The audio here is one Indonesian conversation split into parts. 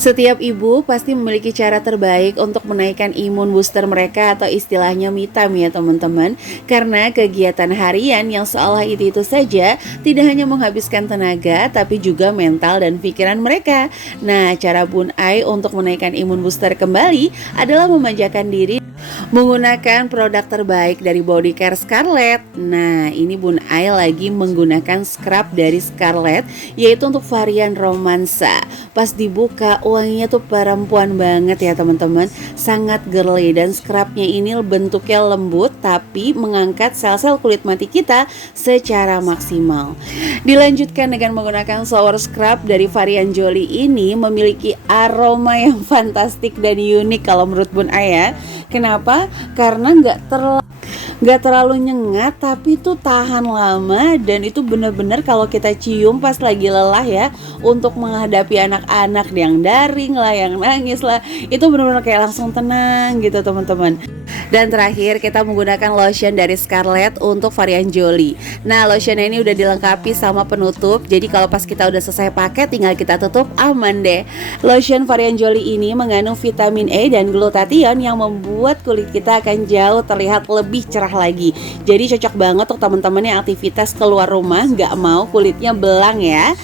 Setiap ibu pasti memiliki cara terbaik untuk menaikkan imun booster mereka atau istilahnya me time ya teman-teman. Karena kegiatan harian yang seolah itu saja tidak hanya menghabiskan tenaga tapi juga mental dan pikiran mereka. Nah, cara Bun Ai untuk menaikkan imun booster kembali adalah memanjakan diri menggunakan produk terbaik dari Body Care Scarlett. Nah, ini Bun Ai lagi menggunakan scrub dari Scarlett, yaitu untuk varian romansa. Pas dibuka, wanginya tuh perempuan banget ya teman-teman. Sangat girly dan scrubnya ini bentuknya lembut tapi mengangkat sel-sel kulit mati kita secara maksimal. Dilanjutkan dengan menggunakan shower scrub dari varian Jolie ini memiliki aroma yang fantastik dan unik kalau menurut Bun Ai ya. Kenapa? Karena nggak terlalu nyengat tapi itu tahan lama dan itu bener-bener kalau kita cium pas lagi lelah ya, untuk menghadapi anak-anak yang daring lah, yang nangis lah, itu bener-bener kayak langsung tenang gitu teman-teman. Dan terakhir kita menggunakan lotion dari Scarlett untuk varian Jolie. Nah, lotionnya ini udah dilengkapi sama penutup, jadi kalau pas kita udah selesai pakai tinggal kita tutup, aman deh. Lotion varian Jolie ini mengandung vitamin E dan glutathione yang membuat kulit kita akan jauh terlihat lebih cerah lagi. Jadi cocok banget untuk teman-teman yang aktivitas keluar rumah nggak mau kulitnya belang ya.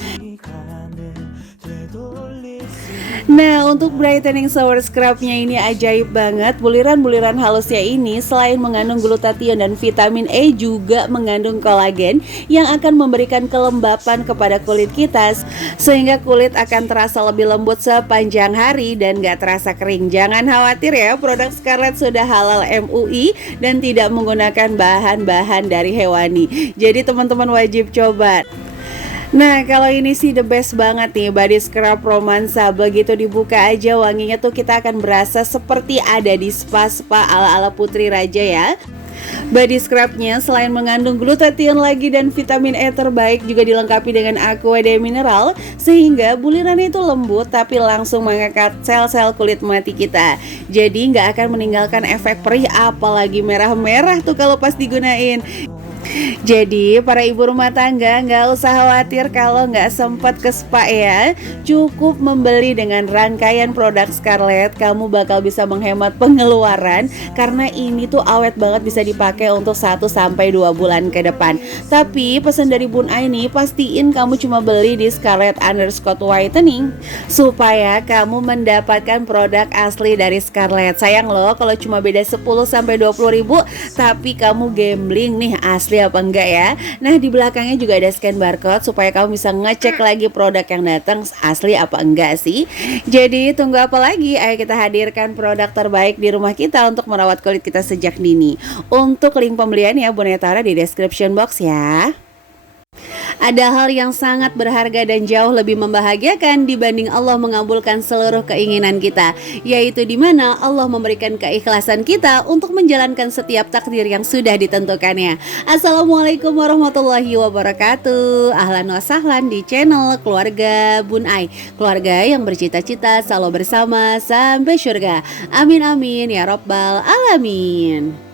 Nah, untuk brightening shower scrubnya ini ajaib banget. Buliran-buliran halusnya ini selain mengandung glutathione dan vitamin E juga mengandung kolagen yang akan memberikan kelembapan kepada kulit kita, sehingga kulit akan terasa lebih lembut sepanjang hari dan gak terasa kering. Jangan khawatir ya, produk Scarlett sudah halal MUI dan tidak menggunakan bahan-bahan dari hewani. Jadi teman-teman wajib coba. Nah, kalau ini sih the best banget nih, body scrub romansa. Begitu dibuka aja wanginya tuh kita akan berasa seperti ada di spa-spa ala-ala putri raja ya. Body scrubnya selain mengandung glutathione lagi dan vitamin E terbaik, juga dilengkapi dengan aqua de mineral, sehingga bulirannya itu lembut tapi langsung mengangkat sel-sel kulit mati kita. Jadi nggak akan meninggalkan efek perih apalagi merah-merah tuh kalau pas digunain. Jadi para ibu rumah tangga nggak usah khawatir kalau nggak sempat ke spa ya. Cukup membeli dengan rangkaian produk Scarlett, kamu bakal bisa menghemat pengeluaran karena ini tuh awet banget, bisa dipakai untuk 1-2 bulan ke depan. Tapi pesan dari Bun Ai nih, pastiin kamu cuma beli di Scarlett_whitening supaya kamu mendapatkan produk asli dari Scarlett. Sayang loh kalau cuma beda 10-20 ribu tapi kamu gambling nih asli apa enggak ya. Nah, di belakangnya juga ada scan barcode supaya kamu bisa ngecek lagi produk yang datang asli apa enggak sih. Jadi tunggu apa lagi? Ayo kita hadirkan produk terbaik di rumah kita untuk merawat kulit kita sejak dini. Untuk link pembelian ya Bun Ai taruh di description box ya. Ada hal yang sangat berharga dan jauh lebih membahagiakan dibanding Allah mengabulkan seluruh keinginan kita, yaitu di mana Allah memberikan keikhlasan kita untuk menjalankan setiap takdir yang sudah ditentukannya. Assalamualaikum warahmatullahi wabarakatuh. Ahlan wa sahlan di channel Keluarga Bun Ai, keluarga yang bercita-cita selalu bersama sampai surga. Amin amin ya robbal alamin.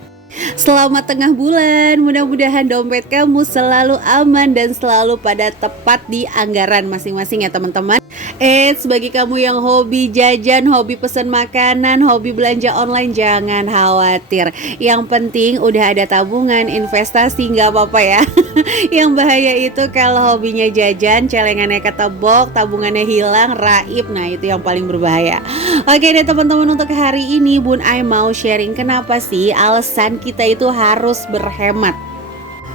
Selamat tengah bulan, mudah-mudahan dompet kamu selalu aman dan selalu pada tepat di anggaran masing-masing ya teman-teman. Bagi kamu yang hobi jajan, hobi pesan makanan, hobi belanja online, jangan khawatir. Yang penting udah ada tabungan, investasi, nggak apa-apa ya. Yang bahaya itu kalau hobinya jajan, celengannya ketebok, tabungannya hilang, raib. Nah itu yang paling berbahaya. Oke deh teman-teman, untuk hari ini Bun Ai mau sharing kenapa sih alasan kita itu harus berhemat.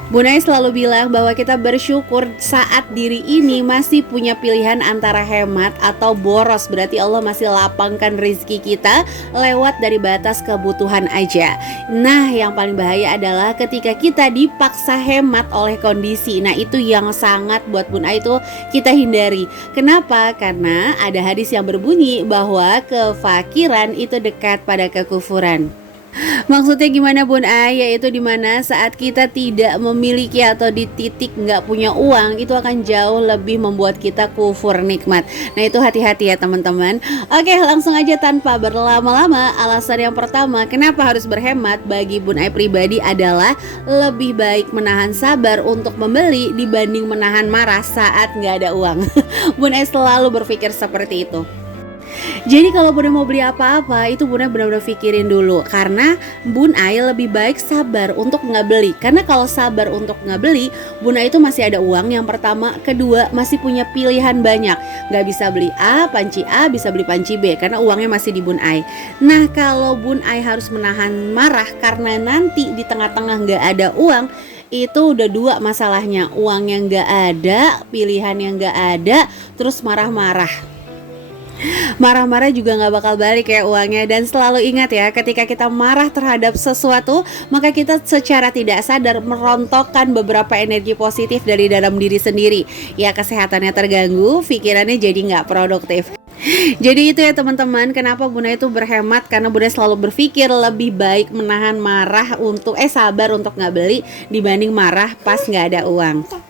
Bun Ai selalu bilang bahwa kita bersyukur saat diri ini masih punya pilihan antara hemat atau boros. Berarti Allah masih lapangkan rezeki kita lewat dari batas kebutuhan aja. Nah, yang paling bahaya adalah ketika kita dipaksa hemat oleh kondisi. Nah, itu yang sangat buat Bun Ai itu kita hindari. Kenapa? Karena ada hadis yang berbunyi bahwa kefakiran itu dekat pada kekufuran. Maksudnya gimana Bun Ai? Yaitu dimana saat kita tidak memiliki atau di titik nggak punya uang, itu akan jauh lebih membuat kita kufur nikmat. Nah itu hati-hati ya teman-teman. Oke, langsung aja tanpa berlama-lama. Alasan yang pertama kenapa harus berhemat bagi Bun Ai pribadi adalah lebih baik menahan sabar untuk membeli dibanding menahan marah saat nggak ada uang. Bun Ai selalu berpikir seperti itu. Jadi kalau Bunda mau beli apa-apa itu Bunda benar-benar pikirin dulu, karena Bun Ai lebih baik sabar untuk nggak beli. Karena kalau sabar untuk nggak beli, Bunda itu masih ada uang yang pertama, kedua masih punya pilihan banyak. Nggak bisa beli panci A, bisa beli panci B karena uangnya masih di Bun Ai. Nah kalau Bun Ai harus menahan marah karena nanti di tengah-tengah nggak ada uang, itu udah dua masalahnya, uang yang nggak ada, pilihan yang nggak ada, terus marah-marah. Marah-marah juga nggak bakal balik ya uangnya. Dan selalu ingat ya, ketika kita marah terhadap sesuatu, maka kita secara tidak sadar merontokkan beberapa energi positif dari dalam diri sendiri. Ya kesehatannya terganggu, pikirannya jadi nggak produktif. Jadi itu ya teman-teman, kenapa Bunda itu berhemat, karena Bunda selalu berpikir lebih baik menahan marah untuk sabar untuk nggak beli dibanding marah pas nggak ada uang.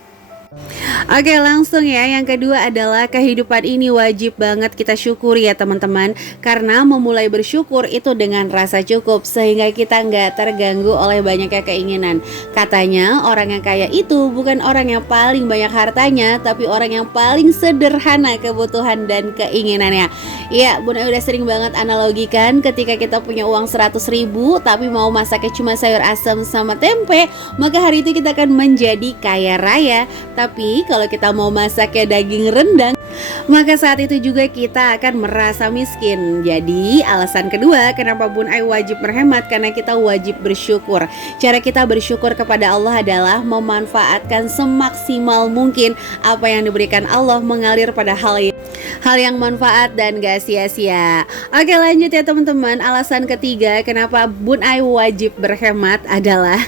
Oke, langsung ya. Yang kedua adalah kehidupan ini wajib banget kita syukuri ya teman-teman. Karena memulai bersyukur itu dengan rasa cukup, sehingga kita nggak terganggu oleh banyaknya keinginan. Katanya orang yang kaya itu bukan orang yang paling banyak hartanya, tapi orang yang paling sederhana kebutuhan dan keinginannya. Ya, Bunda udah sering banget analogikan, ketika kita punya uang 100.000 tapi mau masaknya cuma sayur asam sama tempe, maka hari itu kita akan menjadi kaya raya. Tapi kalau kita mau masaknya daging rendang, maka saat itu juga kita akan merasa miskin. Jadi alasan kedua kenapa Bun Ai wajib berhemat, karena kita wajib bersyukur. Cara kita bersyukur kepada Allah adalah memanfaatkan semaksimal mungkin apa yang diberikan Allah, mengalir pada hal yang manfaat dan gak sia-sia. Oke, lanjut ya teman-teman. Alasan ketiga kenapa Bun Ai wajib berhemat adalah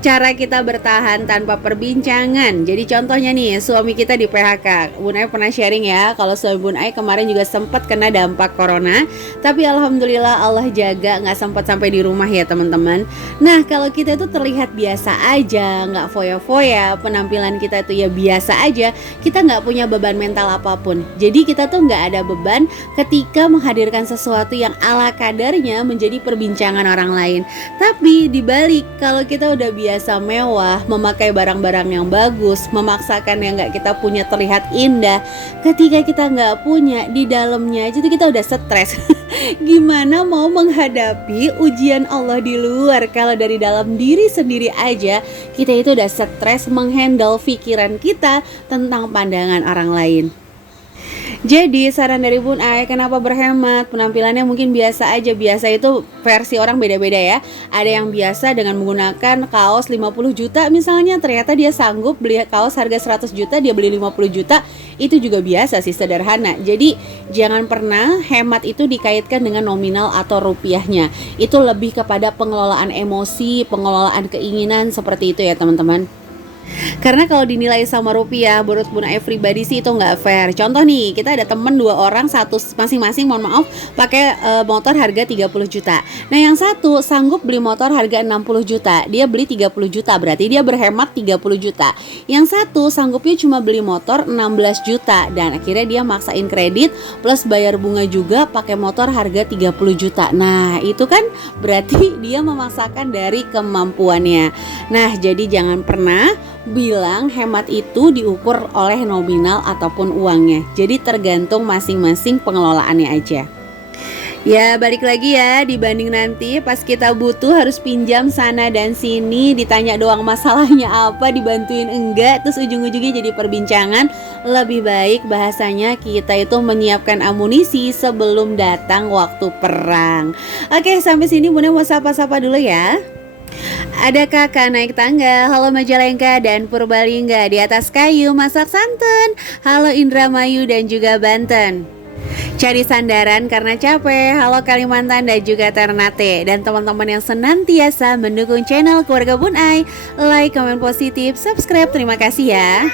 cara kita bertahan tanpa perbincangan. Jadi contohnya nih, suami kita di PHK. Bun Ai pernah sharing ya, kalau suami Bun Ai kemarin juga sempat kena dampak corona, tapi alhamdulillah Allah jaga, nggak sempat sampai di rumah ya teman-teman. Nah kalau kita itu terlihat biasa aja, nggak foya-foya, penampilan kita itu ya biasa aja, kita nggak punya beban mental apapun. Jadi kita tuh nggak ada beban ketika menghadirkan sesuatu yang ala kadarnya menjadi perbincangan orang lain. Tapi dibalik, kalau kita udah biasa mewah, memakai barang-barang yang bagus, memaksakan yang nggak kita punya terlihat indah, ketika kita nggak punya, di dalamnya aja tuh kita udah stres. Gimana mau menghadapi ujian Allah di luar kalau dari dalam diri sendiri aja kita itu udah stres menghandle pikiran kita tentang pandangan orang lain. Jadi saran dari Bun Ai, kenapa berhemat? Penampilannya mungkin biasa aja. Biasa itu versi orang beda-beda ya. Ada yang biasa dengan menggunakan kaos 50 juta misalnya, ternyata dia sanggup beli kaos harga 100 juta, dia beli 50 juta. Itu juga biasa sih, sederhana. Jadi jangan pernah hemat itu dikaitkan dengan nominal atau rupiahnya. Itu lebih kepada pengelolaan emosi, pengelolaan keinginan, seperti itu ya teman-teman. Karena kalau dinilai sama rupiah, menurut Bun Ai pribadi sih itu nggak fair. Contoh nih, kita ada temen 2 orang, satu masing-masing mohon maaf pakai motor harga 30 juta. Nah yang satu sanggup beli motor harga 60 juta, dia beli 30 juta, berarti dia berhemat 30 juta. Yang satu sanggupnya cuma beli motor 16 juta, dan akhirnya dia maksain kredit plus bayar bunga juga pakai motor harga 30 juta. Nah itu kan berarti dia memaksakan dari kemampuannya. Nah jadi jangan pernah bilang hemat itu diukur oleh nominal ataupun uangnya. Jadi tergantung masing-masing pengelolaannya aja. Ya balik lagi ya, dibanding nanti pas kita butuh harus pinjam sana dan sini, ditanya doang masalahnya apa, dibantuin enggak, terus ujung-ujungnya jadi perbincangan. Lebih baik bahasanya kita itu menyiapkan amunisi sebelum datang waktu perang. Oke, sampai sini Bunda mau sapa-sapa dulu ya. Ada kakak naik tangga, halo Majalengka dan Purbalingga. Di atas kayu masak santan, halo Indramayu dan juga Banten. Cari sandaran karena capek, halo Kalimantan dan juga Ternate. Dan teman-teman yang senantiasa mendukung channel Keluarga Bun Ai, like, komen positif, subscribe, terima kasih ya.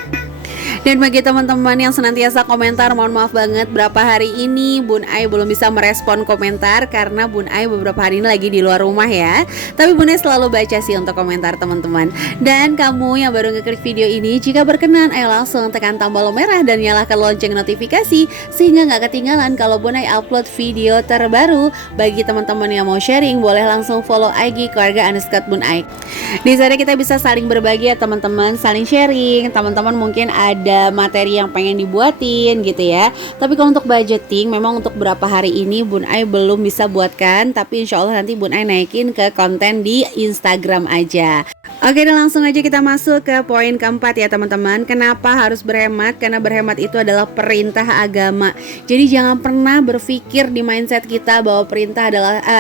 Dan bagi teman-teman yang senantiasa komentar, mohon maaf banget berapa hari ini Bun Ai belum bisa merespon komentar karena Bun Ai beberapa hari ini lagi di luar rumah ya. Tapi Bun Ai selalu baca sih untuk komentar teman-teman. Dan kamu yang baru ngeklik video ini, jika berkenan ayo langsung tekan tombol merah dan nyalakan lonceng notifikasi sehingga nggak ketinggalan kalau Bun Ai upload video terbaru. Bagi teman-teman yang mau sharing, boleh langsung follow IG keluarga_Bun Ai. Di sana kita bisa saling berbagi ya teman-teman, saling sharing. Teman-teman mungkin ada ada materi yang pengen dibuatin gitu ya. Tapi kalau untuk budgeting memang untuk berapa hari ini Bun Ai belum bisa buatkan, tapi insya Allah nanti Bun Ai naikin ke konten di Instagram aja. Oke, dan langsung aja kita masuk ke poin keempat ya teman-teman. Kenapa harus berhemat? Karena berhemat itu adalah perintah agama. Jadi jangan pernah berpikir di mindset kita bahwa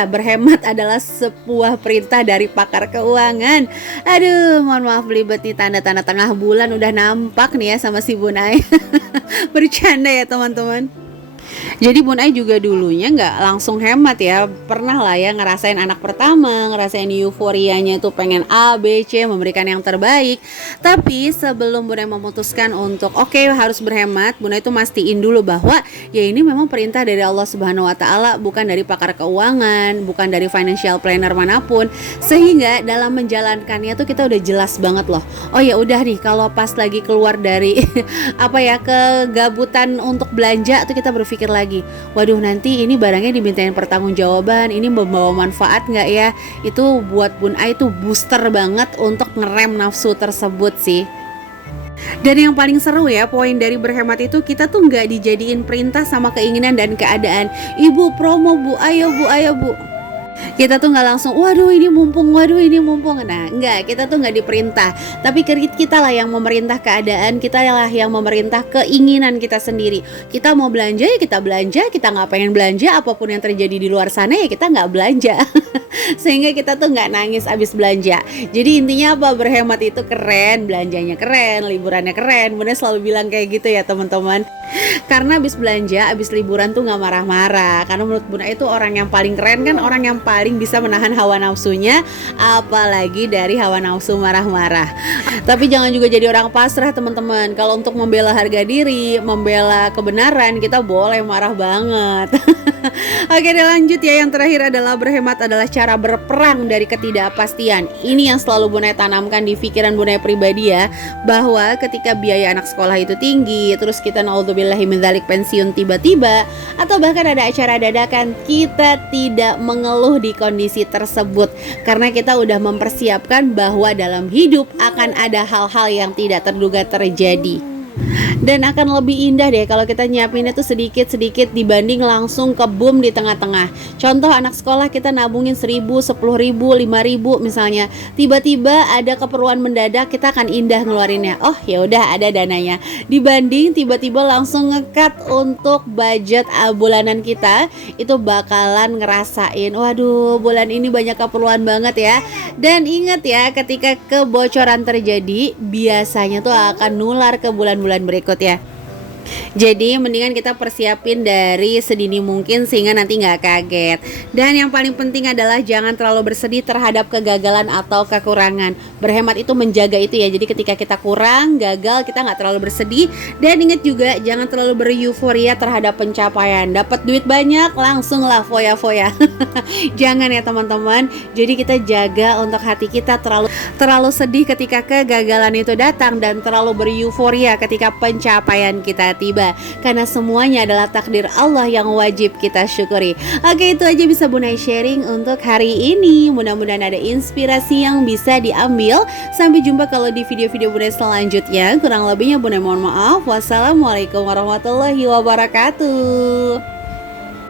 berhemat adalah sebuah perintah dari pakar keuangan. Aduh, mohon maaf belibet nih, tanda-tanda tengah bulan udah nampak nih ya sama si Bun Ai. Bercanda ya teman-teman. Jadi Bun Ai juga dulunya nggak langsung hemat ya. Pernah lah ya ngerasain anak pertama, ngerasain euforianya itu pengen A, B, C, memberikan yang terbaik. Tapi sebelum Bun Ai memutuskan untuk oke, harus berhemat, Bun Ai itu mastiin dulu bahwa ya ini memang perintah dari Allah Subhanahu Wa Taala, bukan dari pakar keuangan, bukan dari financial planner manapun. Sehingga dalam menjalankannya tuh kita udah jelas banget loh. Oh ya udah nih, kalau pas lagi keluar dari kegabutan untuk belanja tuh kita berpikir lagi, waduh nanti ini barangnya dimintain pertanggungjawaban, ini membawa manfaat nggak ya? Itu buat Bun Ai itu booster banget untuk ngerem nafsu tersebut sih. Dan yang paling seru ya, poin dari berhemat itu kita tuh nggak dijadiin perintah sama keinginan dan keadaan. Ibu promo bu, ayo bu, ayo bu. Kita tuh nggak langsung waduh ini mumpung. Nah enggak, kita tuh nggak diperintah, tapi kita lah yang memerintah keadaan, kita lah yang memerintah keinginan kita sendiri. Kita mau belanja ya kita belanja, kita nggak pengen belanja, apapun yang terjadi di luar sana ya kita nggak belanja. Sehingga kita tuh nggak nangis abis belanja. Jadi intinya apa, berhemat itu keren, belanjanya keren, liburannya keren. Bunda selalu bilang kayak gitu ya teman-teman. Karena abis belanja, abis liburan tuh nggak marah-marah. Karena menurut Bunda itu orang yang paling keren kan orang yang paling bisa menahan hawa nafsunya, apalagi dari hawa nafsu marah-marah. Tapi jangan juga jadi orang pasrah teman-teman. Kalau untuk membela harga diri, membela kebenaran, kita boleh marah banget. Oke, dan lanjut ya, yang terakhir adalah berhemat adalah cara berperang dari ketidakpastian. Ini yang selalu Bunda tanamkan di pikiran Bunda pribadi ya, bahwa ketika biaya anak sekolah itu tinggi, terus kita naudzubillahi min dzalik pensiun tiba-tiba, atau bahkan ada acara dadakan, kita tidak mengeluh di kondisi tersebut karena kita udah mempersiapkan bahwa dalam hidup akan ada hal-hal yang tidak terduga terjadi. Dan akan lebih indah deh kalau kita nyiapinnya tuh sedikit-sedikit dibanding langsung ke boom di tengah-tengah. Contoh anak sekolah kita nabungin 1.000, 10.000, 5.000 misalnya. Tiba-tiba ada keperluan mendadak, kita akan indah ngeluarinnya. Oh ya udah ada dananya. Dibanding tiba-tiba langsung ngekat untuk budget bulanan kita, itu bakalan ngerasain, waduh bulan ini banyak keperluan banget ya. Dan ingat ya, ketika kebocoran terjadi biasanya tuh akan nular ke bulan-bulan berikut ya. Jadi mendingan kita persiapin dari sedini mungkin sehingga nanti nggak kaget. Dan yang paling penting adalah jangan terlalu bersedih terhadap kegagalan atau kekurangan. Berhemat itu menjaga itu ya. Jadi ketika kita kurang, gagal, kita nggak terlalu bersedih. Dan ingat juga jangan terlalu bereuforia terhadap pencapaian. Dapat duit banyak, langsung lah foya-foya. Jangan ya teman-teman. Jadi kita jaga untuk hati kita terlalu sedih ketika kegagalan itu datang dan terlalu bereuforia ketika pencapaian kita tiba, karena semuanya adalah takdir Allah yang wajib kita syukuri. Oke, itu aja bisa Bunda sharing untuk hari ini. Mudah-mudahan ada inspirasi yang bisa diambil. Sampai jumpa kalau di video-video Bunda selanjutnya. Kurang lebihnya Bunda mohon maaf. Wassalamualaikum warahmatullahi wabarakatuh.